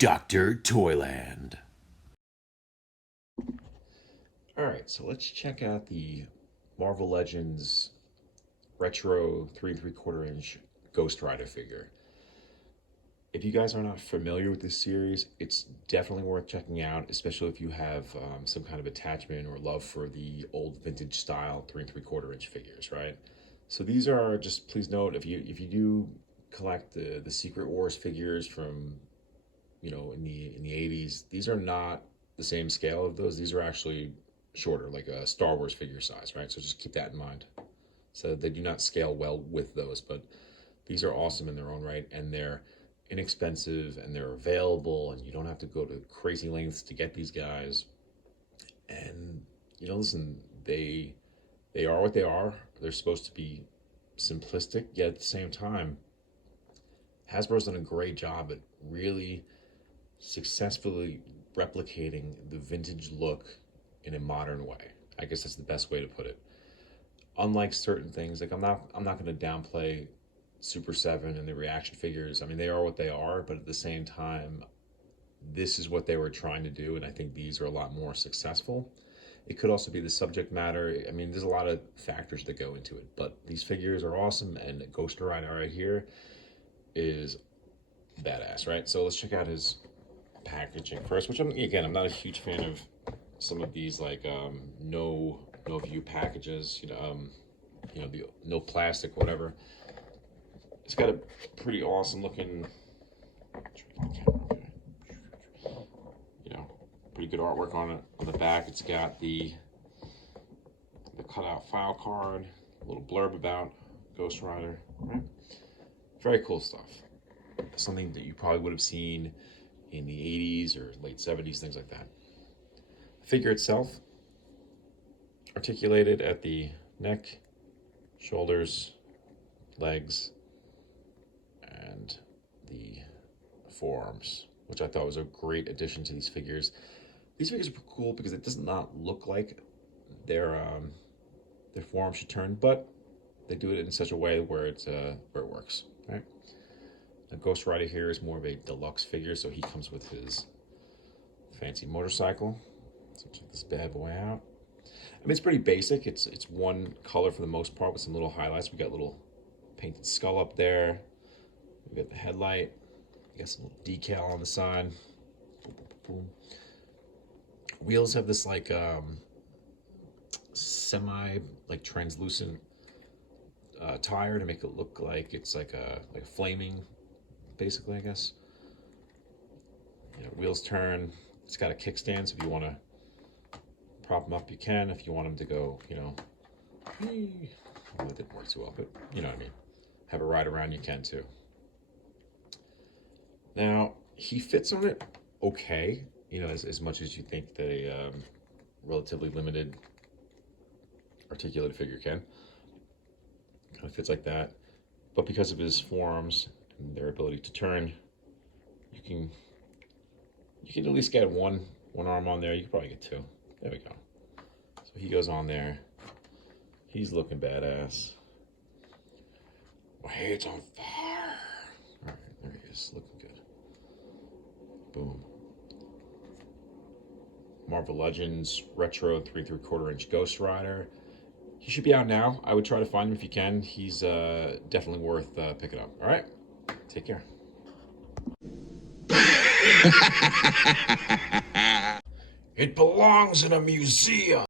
Dr. Toyland. Alright, so let's check out the Marvel Legends retro 3 3/4 inch Ghost Rider figure. If you guys are not familiar with this series, it's definitely worth checking out, especially if you have some kind of attachment or love for the old vintage style 3 3/4 inch figures, right? So these are just, please note, if you do collect the Secret Wars figures from in the 80s, these are not the same scale of those. These are actually shorter, like a Star Wars figure size, right? So just keep that in mind. So they do not scale well with those, but these are awesome in their own right, and they're inexpensive and they're available, and you don't have to go to crazy lengths to get these guys. And listen, they are what they are. They're supposed to be simplistic, yet at the same time, Hasbro's done a great job at really successfully replicating the vintage look in a modern way. I guess that's the best way to put it. Unlike certain things, like I'm not going to downplay Super 7 and the reaction figures. I mean, they are what they are, but at the same time, this is what they were trying to do, and I think these are a lot more successful. It could also be the subject matter. I mean, there's a lot of factors that go into it, but these figures are awesome, and Ghost Rider right here is badass, right? So let's check out his packaging first, which I'm not a huge fan of some of these like no view packages, the no plastic, whatever. It's got a pretty awesome looking, pretty good artwork on it. On the back, it's got the cutout file card, a little blurb about Ghost Rider. Right? Very cool stuff. Something that you probably would have seen in the 80s or late 70s, things like that. The figure itself, articulated at the neck, shoulders, legs, and the forearms, which I thought was a great addition to these figures. These figures are cool because it does not look like their forearms should turn, but they do it in such a way where it works, right? The Ghost Rider here is more of a deluxe figure, so he comes with his fancy motorcycle. So check this bad boy out. I mean, it's pretty basic. It's one color for the most part with some little highlights. We got a little painted skull up there. We got the headlight. We got some little decal on the side. Boom, boom, boom. Wheels have this like semi like translucent tire to make it look like it's like a flaming, basically, I guess. Wheels turn. It's got a kickstand, so if you want to prop them up, you can. If you want them to go, well, it didn't work too well, but you know what I mean. Have a ride around, you can too. Now, he fits on it okay, as much as you think that a relatively limited articulated figure can. Kind of fits like that. But because of his forearms and their ability to turn, you can at least get one arm on there. You can probably get two. There we go. So he goes on there. He's looking badass. My head's on fire. All right, there he is, looking good. Boom. Marvel Legends Retro 3 3/4 inch Ghost Rider. He should be out now. I would try to find him if you can. He's definitely worth picking up. All right, take care. It belongs in a museum.